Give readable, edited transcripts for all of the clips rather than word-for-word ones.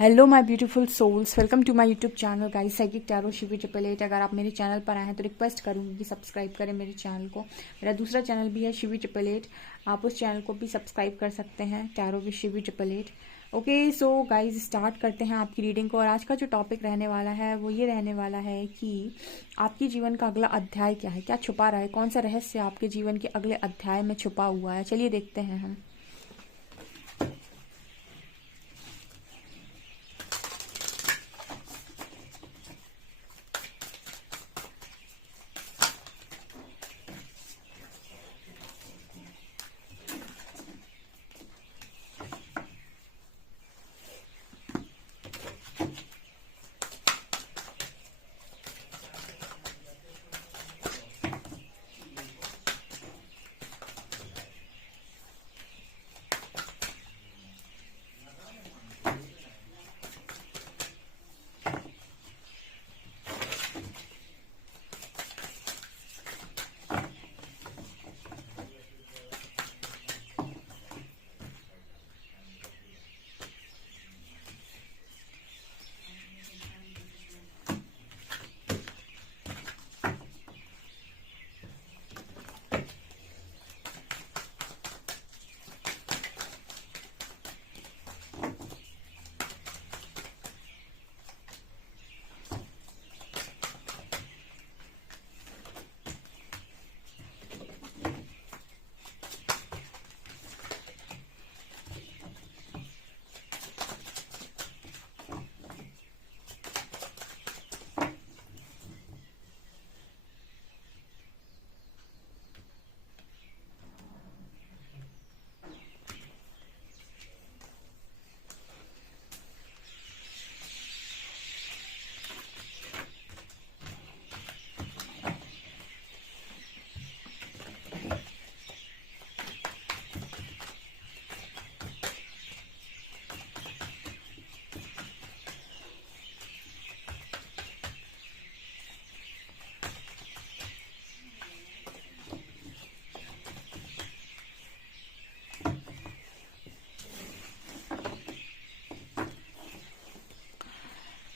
Hello my beautiful souls, welcome to my YouTube channel guys psychic tarot Shivi triple eight. अगर आप मेरे channel पर आए हैं तो रिक्वेस्ट करूंगी कि सब्सक्राइब करें मेरे चैनल को। मेरा दूसरा चैनल भी है शिवी ट्रिपल एट, आप उस चैनल को भी सब्सक्राइब कर सकते हैं, tarot with Shivi triple eight. Okay so guys start करते हैं आपकी रीडिंग को। और आज का जो टॉपिक रहने वाला है वो ये रहने वाला है कि आपके जीवन का अगला अध्याय क्या है, क्या छुपा रहा है, कौन सा रहस्य आपके जीवन के अगले अध्याय में छुपा हुआ है। चलिए देखते हैं हम।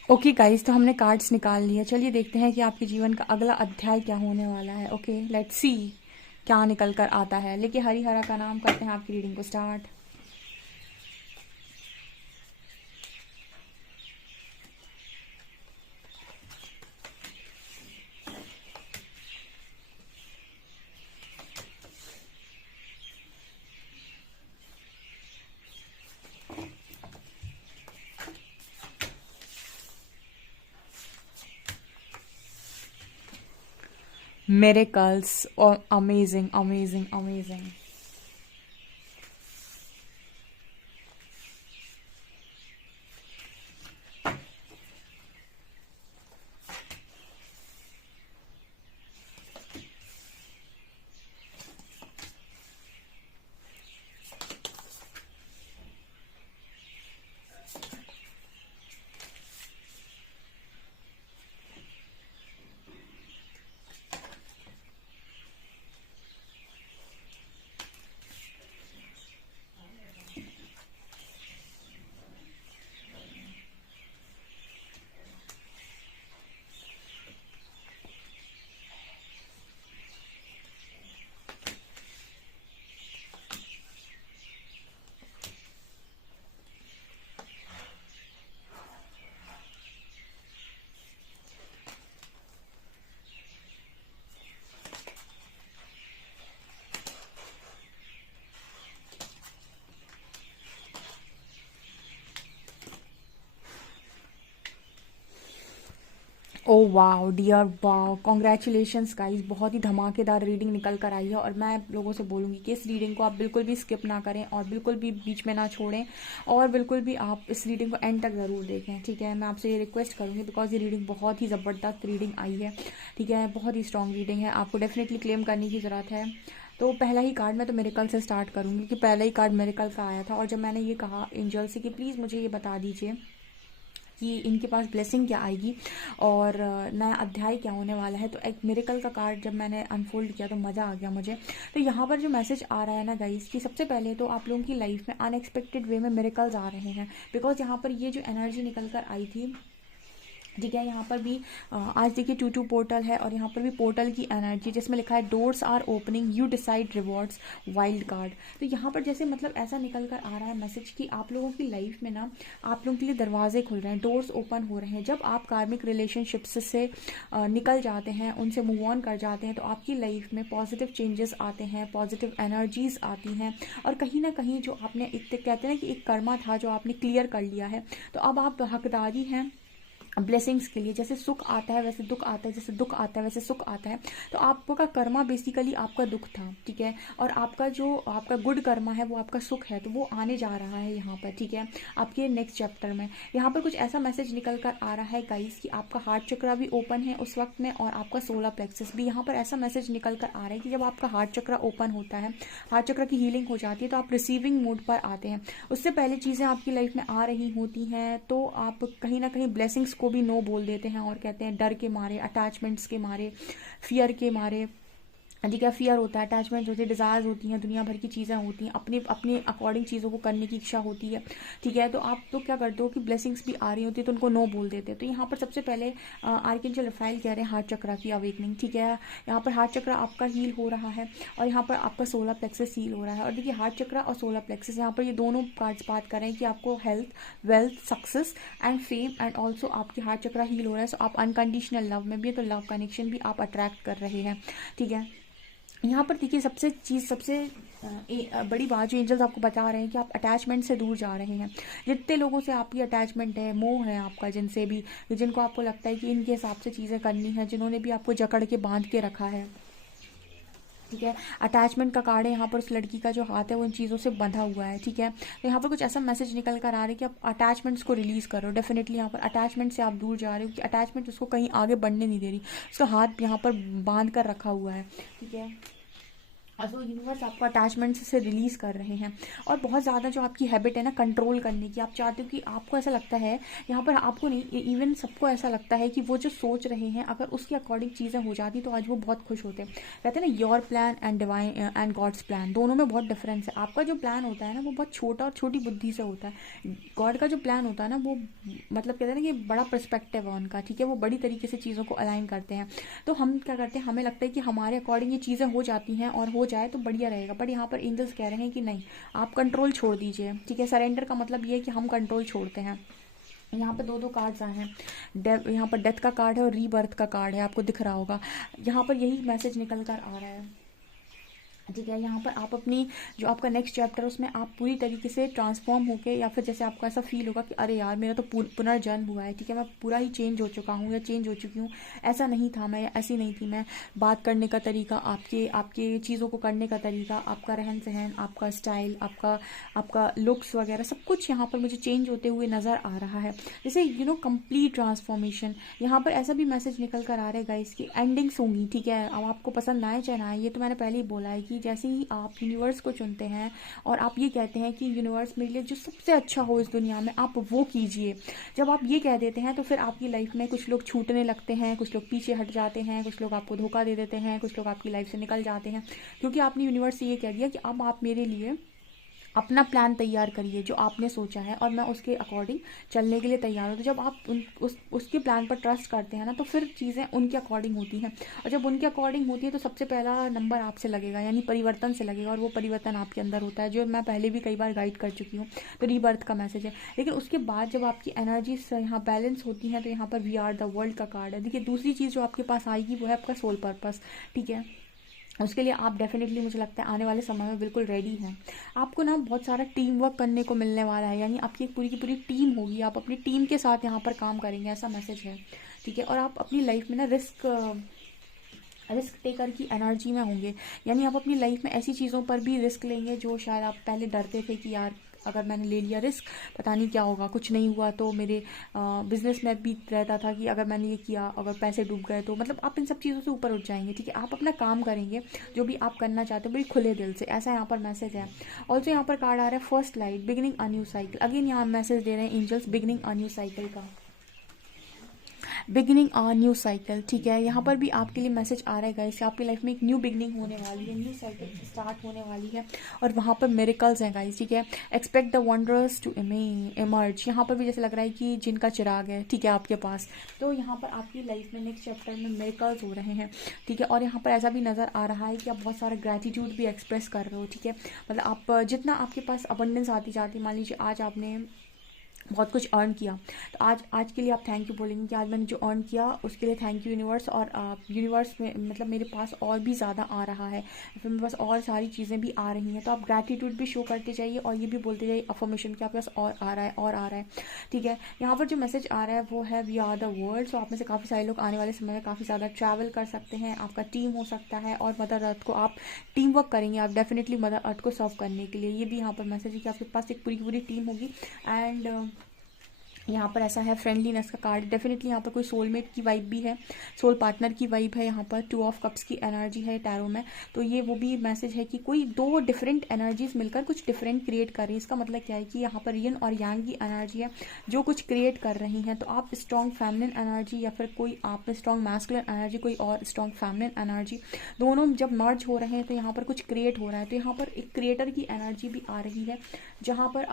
ओके गाइस, तो हमने कार्ड्स निकाल लिए। चलिए देखते हैं कि आपके जीवन का अगला अध्याय क्या होने वाला है। ओके लेट्स सी क्या निकल कर आता है। लेकिन हरी हरा का नाम करते हैं आपकी रीडिंग को स्टार्ट। मिरेकल्स और amazing amazing amazing. Oh wow dear, wow congratulations guys, बहुत ही धमाकेदार रीडिंग निकल कर आई है। और मैं लोगों से बोलूँगी कि इस रीडिंग को आप बिल्कुल भी स्किप ना करें और बिल्कुल भी बीच में ना छोड़ें, और बिल्कुल भी आप इस रीडिंग को एंड तक ज़रूर देखें। ठीक है, मैं आपसे ये रिक्वेस्ट करूँगी बिकॉज ये रीडिंग बहुत ही ज़बरदस्त रीडिंग आई है। ठीक है, बहुत ही स्ट्रॉन्ग रीडिंग है, आपको डेफिनेटली क्लेम करने की ज़रूरत है। तो पहला ही कार्ड मैं तो मिरेकल से स्टार्ट करूँगी कि पहला ही कार्ड मिरेकल का आया था। और जब मैंने ये कहा एंजल से कि प्लीज़ मुझे ये बता दीजिए कि इनके पास ब्लेसिंग क्या आएगी और नया अध्याय क्या होने वाला है। तो एक मिरेकल का कार्ड जब मैंने अनफोल्ड किया तो मज़ा आ गया मुझे। तो यहाँ पर जो मैसेज आ रहा है ना गाइस, कि सबसे पहले तो आप लोगों की लाइफ में अनएक्सपेक्टेड वे में मिरेकल्स आ रहे हैं। बिकॉज यहाँ पर ये जो एनर्जी निकल कर आई थी, ठीक है, यहाँ पर भी आज देखिए 2-2 पोर्टल है और यहाँ पर भी पोर्टल की एनर्जी जिसमें लिखा है doors are opening, you decide rewards, wild card. तो यहाँ पर जैसे मतलब ऐसा निकल कर आ रहा है मैसेज कि आप लोगों की लाइफ में ना आप लोगों के लिए दरवाजे खुल रहे हैं, डोर्स ओपन हो रहे हैं। जब आप कार्मिक रिलेशनशिप्स से निकल जाते हैं, उनसे मूव ऑन कर जाते हैं, तो आपकी लाइफ में पॉजिटिव चेंजेस आते हैं, पॉजिटिव एनर्जीज आती हैं। और कहीं ना कहीं जो आपने कहते हैं ना कि एक कर्मा था जो आपने क्लियर कर लिया है, तो अब आप हकदारी हैं ब्लेसिंग्स के लिए। जैसे सुख आता है वैसे दुख आता है, जैसे दुख आता है वैसे सुख आता है। तो आपका कर्मा बेसिकली आपका दुख था, ठीक है, और आपका जो आपका गुड कर्मा है वो आपका सुख है, तो वो आने जा रहा है यहाँ पर, ठीक है, आपके नेक्स्ट चैप्टर में। यहाँ पर कुछ ऐसा मैसेज निकल कर आ रहा है गाइस कि आपका हार्ट चक्रा भी ओपन है उस वक्त में, और आपका सोलर प्लेक्सस भी। यहाँ पर ऐसा मैसेज निकल कर आ रहा है कि जब आपका हार्ट चक्रा ओपन होता है, हार्ट चक्रा की हीलिंग हो जाती है, तो आप रिसीविंग मूड पर आते हैं। उससे पहले चीज़ें आपकी लाइफ में आ रही होती हैं, तो आप कहीं ना कहीं ब्लेसिंग्स को भी नो बोल देते हैं और कहते हैं डर के मारे, अटैचमेंट्स के मारे, फियर के मारे। ठीक है, फियर होता है, अटैचमेंट होती है, डिज़ायर्स होती हैं, दुनिया भर की चीज़ें होती हैं, अपने अपने अकॉर्डिंग चीज़ों को करने की इच्छा होती है, ठीक है। तो आप तो क्या करते हो कि ब्लेसिंग्स भी आ रही होती है तो उनको नो बोल देते हैं। तो यहाँ पर सबसे पहले आर्कएंजल रफाएल कह रहे हैं हार्ट चक्रा की अवेकनिंग, ठीक है। यहाँ पर हार्ट चक्रा आपका हील हो रहा है और यहाँ पर आपका सोलर प्लेक्सस हील हो रहा है। और देखिए हार्ट चक्रा और सोलर प्लेक्सस, यहाँ पर ये दोनों कार्ड्स बात कर रहे हैं कि आपको health, wealth, success and fame and also आपकी हार्ट चक्रा हील हो रहा है। सो आप अनकंडीशनल लव में भी है, तो लव कनेक्शन भी आप अट्रैक्ट कर रहे हैं, ठीक है। यहाँ पर देखिए सबसे बड़ी बात जो एंजल्स आपको बता रहे हैं कि आप अटैचमेंट से दूर जा रहे हैं। जितने लोगों से आपकी अटैचमेंट है, मोह है आपका, जिनसे भी, जिनको आपको लगता है कि इनके हिसाब से चीज़ें करनी है, जिन्होंने भी आपको जकड़ के बांध के रखा है, ठीक है। अटैचमेंट का कार्ड है यहाँ पर, उस लड़की का जो हाथ है वो इन चीज़ों से बंधा हुआ है, ठीक है। तो यहाँ पर कुछ ऐसा मैसेज निकल कर आ रहा है कि आप अटैचमेंट्स को रिलीज़ करो। डेफिनेटली यहाँ पर अटैचमेंट से आप दूर जा रहे हो कि अटैचमेंट उसको कहीं आगे बढ़ने नहीं दे रही, उसका हाथ यहाँ पर बांध कर रखा हुआ है, ठीक है। सो यूनिवर्स आपको अटैचमेंट से रिलीज़ कर रहे हैं। और बहुत ज़्यादा जो आपकी हैबिट है ना कंट्रोल करने की, आप चाहते हो कि आपको ऐसा लगता है, यहाँ पर आपको नहीं, इवन सबको ऐसा लगता है कि वो जो सोच रहे हैं अगर उसके अकॉर्डिंग चीज़ें हो जाती तो आज वो बहुत खुश होते हैं। कहते हैं ना your plan and divine and God's plan, दोनों में बहुत डिफरेंस है। आपका जो प्लान होता है ना वो बहुत छोटा और छोटी बुद्धि से होता है। गॉड का जो प्लान होता है ना वो मतलब कहते हैं ना कि बड़ा पर्सपेक्टिव है उनका, ठीक है, वो बड़ी तरीके से चीज़ों को अलाइन करते हैं। तो हम क्या करते हैं, हमें लगता है कि हमारे अकॉर्डिंग ये चीज़ें हो जाती हैं और हो जाए तो बढ़िया रहेगा। बट यहाँ पर एंजल्स कह रहे हैं कि नहीं, आप कंट्रोल छोड़ दीजिए, ठीक है। सरेंडर का मतलब ये है कि हम कंट्रोल छोड़ते हैं। यहाँ पे दो कार्ड्स आए हैं, यहाँ पर डेथ का कार्ड है और रीबर्थ का कार्ड है, आपको दिख रहा होगा। यहाँ पर यही मैसेज निकल कर आ रहा है, ठीक है। यहाँ पर आप अपनी जो आपका नेक्स्ट चैप्टर है उसमें आप पूरी तरीके से ट्रांसफॉर्म होके, या फिर जैसे आपको ऐसा फील होगा कि अरे यार मेरा तो पुनर्जन्म हुआ है, ठीक है, मैं पूरा ही चेंज हो चुका हूँ या चेंज हो चुकी हूँ, ऐसा नहीं था मैं, ऐसी नहीं थी मैं। बात करने का तरीका, आपके चीज़ों को करने का तरीका, आपका रहन सहन, आपका स्टाइल, आपका लुक्स वगैरह सब कुछ यहाँ पर मुझे चेंज होते हुए नज़र आ रहा है। जैसे कंप्लीट ट्रांसफॉर्मेशन। यहाँ पर ऐसा भी मैसेज निकल कर आ रहा है गाइस की एंडिंग्स होंगी, ठीक है। अब आपको पसंद ना आए चाहे ना आए, ये तो मैंने पहले ही बोला है कि जैसे ही आप यूनिवर्स को चुनते हैं और आप ये कहते हैं कि यूनिवर्स मेरे लिए जो सबसे अच्छा हो इस दुनिया में आप वो कीजिए, जब आप ये कह देते हैं तो फिर आपकी लाइफ में कुछ लोग छूटने लगते हैं, कुछ लोग पीछे हट जाते हैं, कुछ लोग आपको धोखा दे देते हैं, कुछ लोग आपकी लाइफ से निकल जाते हैं, क्योंकि आपने यूनिवर्स से ये कह दिया कि अब आप मेरे लिए अपना प्लान तैयार करिए जो आपने सोचा है और मैं उसके अकॉर्डिंग चलने के लिए तैयार हूँ। तो जब आप उसके प्लान पर ट्रस्ट करते हैं ना तो फिर चीज़ें उनके अकॉर्डिंग होती हैं, और जब उनके अकॉर्डिंग होती है तो सबसे पहला नंबर आपसे लगेगा, यानी परिवर्तन से लगेगा, और वो परिवर्तन आपके अंदर होता है, जो मैं पहले भी कई बार गाइड कर चुकी हूँ। तो रीबर्थ का मैसेज है। लेकिन उसके बाद जब आपकी एनर्जी यहाँ बैलेंस होती है तो यहाँ पर वी आर द वर्ल्ड का कार्ड है। देखिए दूसरी चीज़ जो आपके पास आएगी वो है आपका सोल पर्पस, ठीक है। उसके लिए आप डेफिनेटली मुझे लगता है आने वाले समय में बिल्कुल रेडी हैं। आपको ना बहुत सारा टीम वर्क करने को मिलने वाला है, यानी आपकी एक पूरी की पूरी टीम होगी, आप अपनी टीम के साथ यहाँ पर काम करेंगे, ऐसा मैसेज है, ठीक है। और आप अपनी लाइफ में ना रिस्क टेकर की एनर्जी में होंगे, यानी आप अपनी लाइफ में ऐसी चीज़ों पर भी रिस्क लेंगे जो शायद आप पहले डरते थे कि यार अगर मैंने ले लिया रिस्क पता नहीं क्या होगा, कुछ नहीं हुआ तो मेरे बिजनेस में भी रहता था कि अगर मैंने ये किया अगर पैसे डूब गए तो, मतलब आप इन सब चीज़ों से ऊपर उठ जाएंगे, ठीक है। आप अपना काम करेंगे जो भी आप करना चाहते हो बड़ी खुले दिल से, ऐसा यहाँ पर मैसेज है। ऑल्सो यहाँ पर कार्ड आ रहा है first light, beginning a new cycle. Again यहाँ मैसेज दे रहे हैं angels, beginning a new cycle का। बिगिनिंग अ न्यू साइकिल, ठीक है। यहाँ पर भी आपके लिए मैसेज आ रहा है गाइस, आपकी लाइफ में एक न्यू बिगिनिंग होने वाली है, न्यू साइकिल स्टार्ट होने वाली है और वहाँ पर मिरेकल्स हैं गाइस, ठीक है। Expect the wonders to emerge, यहाँ पर भी जैसे लग रहा है कि जिनका चिराग है, ठीक है, आपके पास, तो यहाँ पर आपकी लाइफ में नेक्स्ट चैप्टर में मिरेकल्स हो रहे हैं, ठीक है। और यहाँ पर ऐसा भी नज़र आ रहा है कि आप बहुत सारा ग्रैटिट्यूड भी एक्सप्रेस कर रहे हो, ठीक है। मतलब आप जितना आपके पास अबंडेंस आती जाती, मान लीजिए आज आपने बहुत कुछ अर्न किया, तो आज के लिए आप थैंक यू बोलेंगे कि आज मैंने जो अर्न किया उसके लिए थैंक यू यूनिवर्स, और यूनिवर्स में मतलब मेरे पास और भी ज़्यादा आ रहा है, फिर मेरे पास और सारी चीज़ें भी आ रही हैं, तो आप ग्रैटिट्यूड भी शो करते जाइए और ये भी बोलते जाइए अफर्मेशन कि आपके पास और आ रहा है और आ रहा है, ठीक है। यहाँ पर जो मैसेज आ रहा है वो है वी आर द वर्ल्ड, सो आप में से काफ़ी सारे लोग आने वाले समय में काफ़ी ज़्यादा ट्रैवल कर सकते हैं, आपका टीम हो सकता है और मदर अर्थ को आप टीम वर्क करेंगे, आप डेफिनेटली मदर अर्थ को सर्व करने के लिए, ये भी यहाँ पर मैसेज है कि आपके पास एक पूरी पूरी टीम होगी। एंड यहाँ पर ऐसा है फ्रेंडलीनेस का कार्ड, डेफिनेटली यहाँ पर कोई सोलमेट की वाइब भी है, सोल पार्टनर की वाइब है, यहाँ पर 2 ऑफ कप्स की एनर्जी है टैरो में, तो ये वो भी मैसेज है कि कोई 2 डिफरेंट एनर्जीज मिलकर कुछ डिफरेंट क्रिएट कर रही है। इसका मतलब क्या है कि यहाँ पर यिन और यांग की एनर्जी है जो कुछ क्रिएट कर रही हैं, तो आप स्ट्रॉन्ग फेमिनिन एनर्जी या फिर कोई आप में स्ट्रॉन्ग मैस्कुलिन एनर्जी, कोई और स्ट्रॉन्ग फेमिनिन एनर्जी, दोनों जब मर्ज हो रहे हैं तो यहाँ पर कुछ क्रिएट हो रहा है, तो यहाँ पर एक क्रिएटर की एनर्जी भी आ रही है जहाँ पर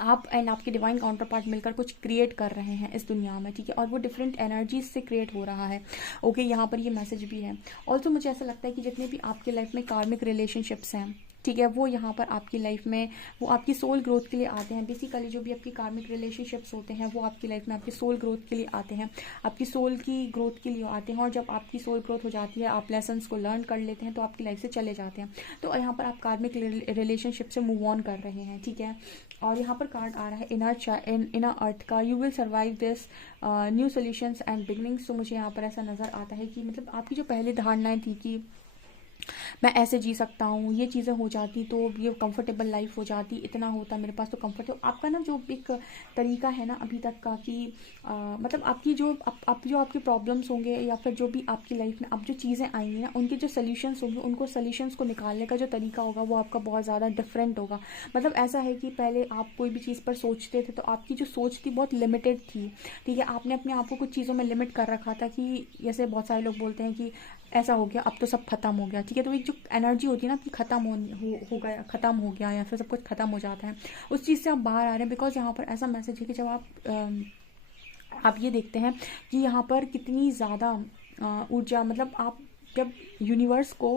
आप एंड आपके डिवाइन काउंटर पार्ट मिलकर कुछ क्रिएट कर रहे हैं इस दुनिया में, ठीक है, और वो डिफरेंट एनर्जीज से क्रिएट हो रहा है, ओके। यहाँ पर ये मैसेज भी है। ऑल्सो मुझे ऐसा लगता है कि जितने भी आपके लाइफ में कार्मिक रिलेशनशिप्स हैं, ठीक है, वो यहाँ पर आपकी लाइफ में वो आपकी सोल ग्रोथ के लिए आते हैं। बेसिकली जो भी आपकी कार्मिक रिलेशनशिप्स होते हैं वो आपकी लाइफ में आपकी सोल ग्रोथ के लिए आते हैं, आपकी सोल की ग्रोथ के लिए आते हैं, और जब आपकी सोल ग्रोथ हो जाती है, आप लेसन्स को लर्न कर लेते हैं, तो आपकी लाइफ से चले जाते हैं, तो यहाँ पर आप कार्मिक रिलेशनशिप से मूव ऑन कर रहे हैं, ठीक है। और यहाँ पर कार्ड आ रहा है इनर अर्थ का, you will survive this new solutions and beginnings. तो मुझे यहाँ पर ऐसा नज़र आता है कि मतलब आपकी जो पहले धारणाएं थी कि मैं ऐसे जी सकता हूँ, ये चीज़ें हो जाती तो ये कंफर्टेबल लाइफ हो जाती, इतना होता मेरे पास तो कंफर्ट हो, आपका ना जो एक तरीका है ना अभी तक का कि मतलब आपकी जो जो आपके प्रॉब्लम्स होंगे या फिर जो भी आपकी लाइफ में अब जो चीज़ें आएंगी ना उनके जो सोल्यूशंस होंगे, उनको सोल्यूशंस को निकालने का जो तरीका होगा वो आपका बहुत ज़्यादा डिफरेंट होगा। मतलब ऐसा है कि पहले आप कोई भी चीज़ पर सोचते थे तो आपकी जो सोच थी बहुत लिमिटेड थी, ठीक है, आपने अपने आप को कुछ चीज़ों में लिमिट कर रखा था कि जैसे बहुत सारे लोग बोलते हैं कि ऐसा हो गया अब तो सब खत्म हो गया, ठीक है, तो एक जो एनर्जी होती है ना कि खत्म हो गया, खत्म हो गया या फिर सब कुछ खत्म हो जाता है, उस चीज़ से आप बाहर आ रहे हैं। बिकॉज यहाँ पर ऐसा मैसेज है कि जब आप ये देखते हैं कि यहाँ पर कितनी ज़्यादा ऊर्जा, मतलब आप जब यूनिवर्स को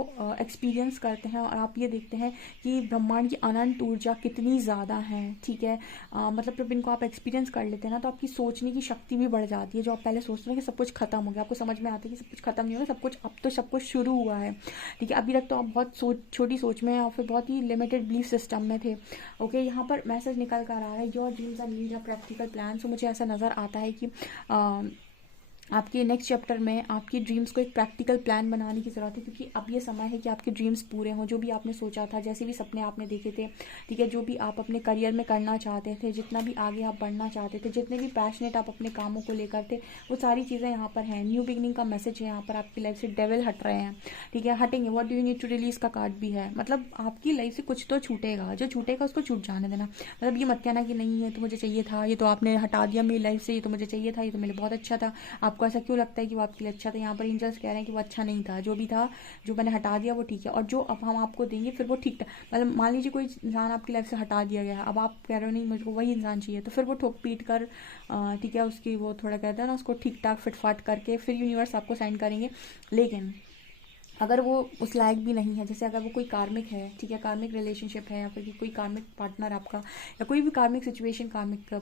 एक्सपीरियंस करते हैं और आप ये देखते हैं कि ब्रह्मांड की अनंत ऊर्जा कितनी ज़्यादा है, ठीक है, मतलब जब इनको आप एक्सपीरियंस कर लेते हैं ना तो आपकी सोचने की शक्ति भी बढ़ जाती है। जो आप पहले सोचते हैं कि सब कुछ खत्म हो गया, आपको समझ में आता है कि सब कुछ खत्म नहीं होगा, सब कुछ अब तो सब कुछ शुरू हुआ है, ठीक है। अभी तक तो आप बहुत छोटी सोच में और फिर बहुत ही लिमिटेड बिलीफ सिस्टम में थे, ओके। यहाँ पर मैसेज निकल कर आ रहा है your dreams are need a practical plan. So मुझे ऐसा नज़र आता है कि आपके नेक्स्ट चैप्टर में आपकी ड्रीम्स को एक प्रैक्टिकल प्लान बनाने की ज़रूरत है, क्योंकि अब ये समय है कि आपके ड्रीम्स पूरे हों, जो भी आपने सोचा था, जैसे भी सपने आपने देखे थे, ठीक है, जो भी आप अपने करियर में करना चाहते थे, जितना भी आगे आप बढ़ना चाहते थे, जितने भी पैशनेट आप अपने कामों को लेकर थे, वो सारी चीज़ें यहाँ पर हैं। न्यू बिगनिंग का मैसेज है यहाँ पर, आपकी लाइफ से डेविल हट रहे हैं, ठीक है, हटेंगे। What do you need to release का कार्ड भी है, मतलब आपकी लाइफ से कुछ तो छूटेगा, जो छूटेगा उसको छूट जाने देना। मतलब ये मत कहना कि नहीं ये तो मुझे चाहिए था, ये तो आपने हटा दिया मेरी लाइफ से, ये तो मुझे चाहिए था, ये तो मेरे बहुत अच्छा था, आपको ऐसा क्यों लगता है कि वो आपके लिए अच्छा था। यहाँ पर एंजल्स कह रहे हैं कि वो अच्छा नहीं था, जो भी था, जो मैंने हटा दिया वो ठीक है, और जो अब हम आपको देंगे फिर वो ठीक था। मतलब मान लीजिए कोई इंसान आपकी लाइफ से हटा दिया गया, अब आप कह रहे हो नहीं मुझको वही इंसान चाहिए, तो फिर वो ठोक पीट कर ठीक है उसकी वो थोड़ा कहते हैं ना उसको ठीक ठाक फिटफाट करके फिर यूनिवर्स आपको साइन करेंगे। लेकिन अगर वो उस लायक भी नहीं है, जैसे अगर वो कोई कार्मिक है, ठीक है, कार्मिक रिलेशनशिप है या फिर कोई कार्मिक पार्टनर आपका या कोई भी कार्मिक सिचुएशन, कार्मिक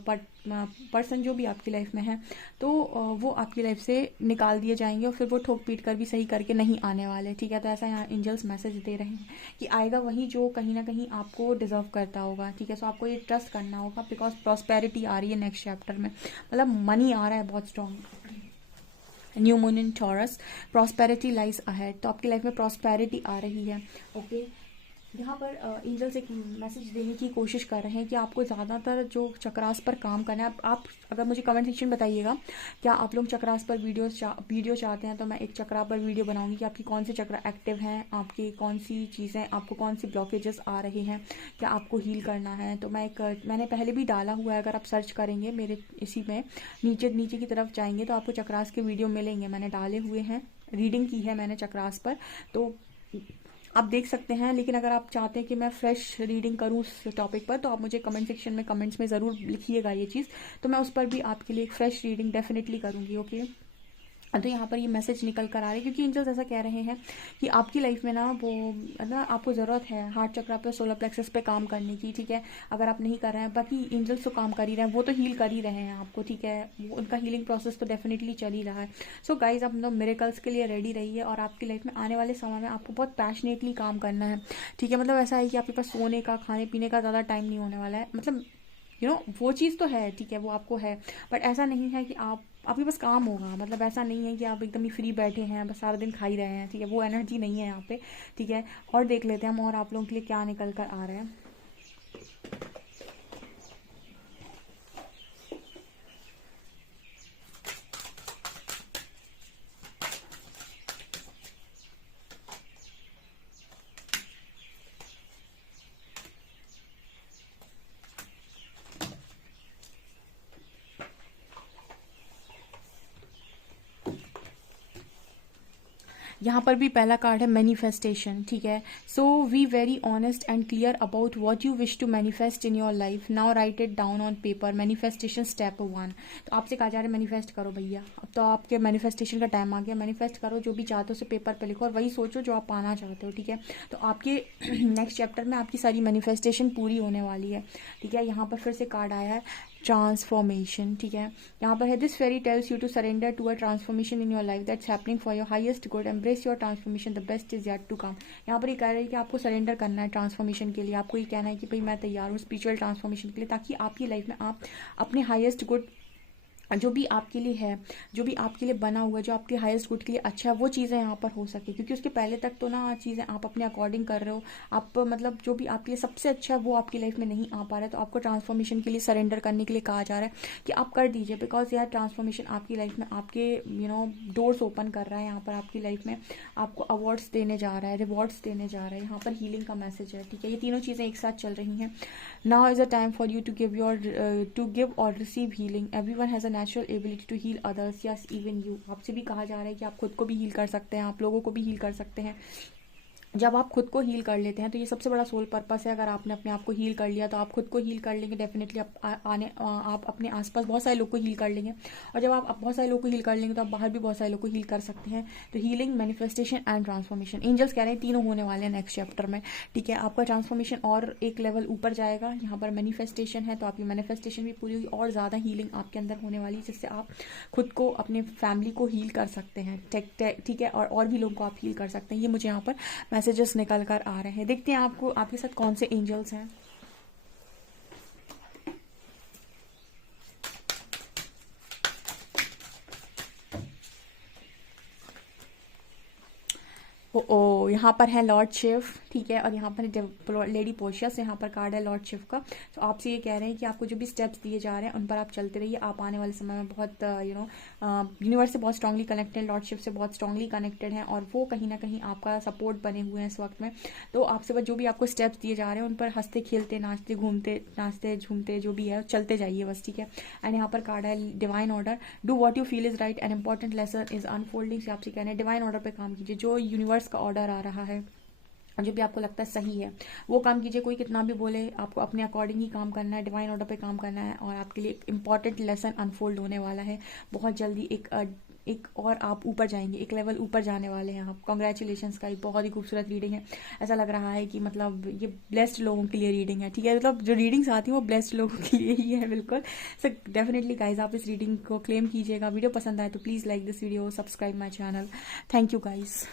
पर्सन जो भी आपकी लाइफ में है, तो वो आपकी लाइफ से निकाल दिए जाएंगे और फिर वो ठोक पीट कर भी सही करके नहीं आने वाले, ठीक है। तो ऐसा यहाँ एंजल्स मैसेज दे रहे हैं कि आएगा वही जो कहीं ना कहीं आपको डिजर्व करता होगा, ठीक है। सो आपको ये ट्रस्ट करना होगा, बिकॉज प्रॉस्पेरिटी आ रही है नेक्स्ट चैप्टर में, मतलब मनी आ रहा है बहुत strong. New moon in taurus, prosperity lies ahead, तो आपकी लाइफ में प्रॉस्पेरिटी आ रही है, ओके। यहाँ पर एंजल्स एक मैसेज देने की कोशिश कर रहे हैं कि आपको ज़्यादातर जो चक्रास पर काम करना है, आप अगर मुझे कमेंट सेक्शन में बताइएगा क्या आप लोग चक्रास पर वीडियो चाहते हैं, तो मैं एक चक्रा पर वीडियो बनाऊंगी कि आपकी कौन से चक्रा एक्टिव हैं, आपकी कौन सी चीज़ें, आपको कौन सी ब्लॉकेजेस आ रहे हैं, क्या आपको हील करना है। तो मैंने पहले भी डाला हुआ है, अगर आप सर्च करेंगे मेरे इसी में नीचे की तरफ जाएंगे तो आपको चक्रास के वीडियो मिलेंगे, मैंने डाले हुए हैं, रीडिंग की है मैंने चक्रास पर, तो आप देख सकते हैं। लेकिन अगर आप चाहते हैं कि मैं फ्रेश रीडिंग करूं उस टॉपिक पर, तो आप मुझे कमेंट सेक्शन में कमेंट्स में ज़रूर लिखिएगा ये चीज़, तो मैं उस पर भी आपके लिए एक फ्रेश रीडिंग डेफिनेटली करूंगी। ओके, तो यहाँ पर ये मैसेज निकल कर आ रहा है क्योंकि एंजल्स ऐसा कह रहे हैं कि आपकी लाइफ में ना वो ना आपको ज़रूरत है हार्ट चक्रा पे, सोलर प्लेक्सस पे काम करने की, ठीक है। अगर आप नहीं कर रहे हैं, बाकी एंजल्स तो काम कर ही रहे हैं, वो तो हील कर ही रहे हैं आपको, ठीक है, वो उनका हीलिंग प्रोसेस तो डेफिनेटली चल ही रहा है। सो गाइज, आप मतलब मिरेकल्स के लिए रेडी रहिए और आपकी लाइफ में आने वाले समय में आपको बहुत पैशनेटली काम करना है, ठीक है। मतलब ऐसा है कि आपके पास सोने का, खाने पीने का ज़्यादा टाइम नहीं होने वाला है, मतलब वो चीज़ तो है, ठीक है, वो आपको है, बट ऐसा नहीं है कि आपके पास काम होगा, मतलब ऐसा नहीं है कि आप एकदम ही फ्री बैठे हैं बस सारा दिन खा ही रहे हैं, ठीक है, वो एनर्जी नहीं है यहाँ पे, ठीक है। और देख लेते हैं हम और आप लोगों के लिए क्या निकल कर आ रहे हैं। यहाँ पर भी पहला कार्ड है मैनिफेस्टेशन, ठीक है। So we very honest and clear about what you wish to manifest in your life, now write it down on paper, manifestation step 1। तो आपसे कहा जा रहा है मैनिफेस्ट करो भैया, अब तो आपके मैनिफेस्टेशन का टाइम आ गया, मैनिफेस्ट करो, जो भी चाहते हो उसे पेपर पे लिखो और वही सोचो जो आप पाना चाहते हो, ठीक है। तो आपके नेक्स्ट चैप्टर में आपकी सारी मैनिफेस्टेशन पूरी होने वाली है, ठीक है। यहाँ पर फिर से कार्ड आया है ट्रांसफॉर्मेशन, ठीक है। यहाँ पर है this fairy tells you to surrender to a transformation in your life that's happening for your highest good, embrace your transformation, the best is yet to come. यहाँ पर ये कह रहे हैं कि आपको सरेंडर करना है ट्रांसफॉर्मेशन के लिए, आपको ये कहना है कि भाई मैं तैयार हूँ स्पिरिचुअल ट्रांसफॉर्मेशन के लिए, ताकि आपकी लाइफ में आप अपने हाईएस्ट गुड जो भी आपके लिए है, जो भी आपके लिए बना हुआ है, जो आपके हाईएस्ट गुड के लिए अच्छा है, वो चीज़ें यहाँ पर हो सके, क्योंकि उसके पहले तक तो ना चीज़ें आप अपने अकॉर्डिंग कर रहे हो, आप मतलब जो भी आपके लिए सबसे अच्छा है वो आपकी लाइफ में नहीं आ पा रहा है, तो आपको ट्रांसफॉर्मेशन के लिए सरेंडर करने के लिए कहा जा रहा है कि आप कर दीजिए, बिकॉज यह ट्रांसफॉर्मेशन आपकी लाइफ में आपके डोर्स ओपन कर रहा है, यहाँ पर आपकी लाइफ में आपको अवार्ड्स देने जा रहा है, रिवॉर्ड्स देने जा रहा है, यहाँ पर हीलिंग का मैसेज है, ठीक है। ये तीनों चीज़ें एक साथ चल रही हैं। Now is a time for you to give और receive healing, everyone has a natural ability to heal others, yes even you. आपसे भी कहा जा रहा है कि आप खुद को भी हील कर सकते हैं, आप लोगों को भी हील कर सकते हैं। जब आप खुद को हील कर लेते हैं तो ये सबसे बड़ा सोल पर्पस है, अगर आपने अपने आप को हील कर लिया तो आप खुद को हील कर लेंगे, डेफिनेटली आप अपने आसपास बहुत सारे लोग को हील कर लेंगे, और जब आप बहुत सारे लोग को हील कर लेंगे तो आप बाहर भी बहुत सारे लोग को हील कर सकते हैं। तो healing, manifestation and transformation, angels कह रहे हैं तीनों होने वाले हैं नेक्स्ट चैप्टर में, ठीक है। आपका ट्रांसफॉर्मेशन और एक लेवल ऊपर जाएगा, यहाँ पर मैनिफेस्टेशन है तो आपकी मैनिफेस्टेशन भी पूरी होगी और ज़्यादा हीलिंग आपके अंदर होने वाली है, जिससे आप खुद को, अपने फैमिली को हील कर सकते हैं, ठीक है, और भी लोगों को आप हील कर सकते हैं। ये मुझे यहाँ पर मैसेजेस निकल कर आ रहे हैं। देखते हैं आपको आपके साथ कौन से एंजल्स हैं। ओ यहाँ पर है लॉर्ड शिव, ठीक है, और यहाँ पर लेडी पोशियस, यहाँ पर कार्ड है लॉर्ड शिव का। तो आपसे ये कह रहे हैं कि आपको जो भी स्टेप्स दिए जा रहे हैं उन पर आप चलते रहिए, आप आने वाले समय में बहुत यूनिवर्स से बहुत स्ट्रांगली कनेक्टेड, लॉर्ड शिव से बहुत स्ट्रांगली कनेक्टेड हैं, और वो कहीं ना कहीं आपका सपोर्ट बने हुए हैं इस वक्त में। तो आपसे बस जो भी आपको स्टेप्स दिए जा रहे हैं उन पर हंसते खेलते, नाचते झूमते जो भी है चलते जाइए बस, ठीक है। एंड यहाँ पर कार्ड है divine order, do what you feel is right, an important lesson is unfolding. से आपसे कहना है डिवाइन ऑर्डर पर काम कीजिए, जो यूनिवर्स का ऑर्डर आ रहा है, जो भी आपको लगता है सही है वो काम कीजिए। कोई कितना भी बोले, आपको अपने अकॉर्डिंग ही काम करना है, डिवाइन ऑर्डर पे काम करना है, और आपके लिए एक इंपॉर्टेंट लेसन अनफोल्ड होने वाला है बहुत जल्दी। एक और आप ऊपर जाएंगे, एक लेवल ऊपर जाने वाले हैं आप। कॉन्ग्रेचुलेशंस का, बहुत ही खूबसूरत रीडिंग है। ऐसा लग रहा है कि मतलब ये ब्लेस्ड लोगों के लिए रीडिंग है, ठीक है। मतलब जो रीडिंग्स आती है वो ब्लेस्ड लोगों के लिए ही है, बिल्कुल। सो डेफिनेटली गाइज आप इस रीडिंग को क्लेम कीजिएगा। वीडियो पसंद आए तो please like this video, subscribe my channel. Thank you guys.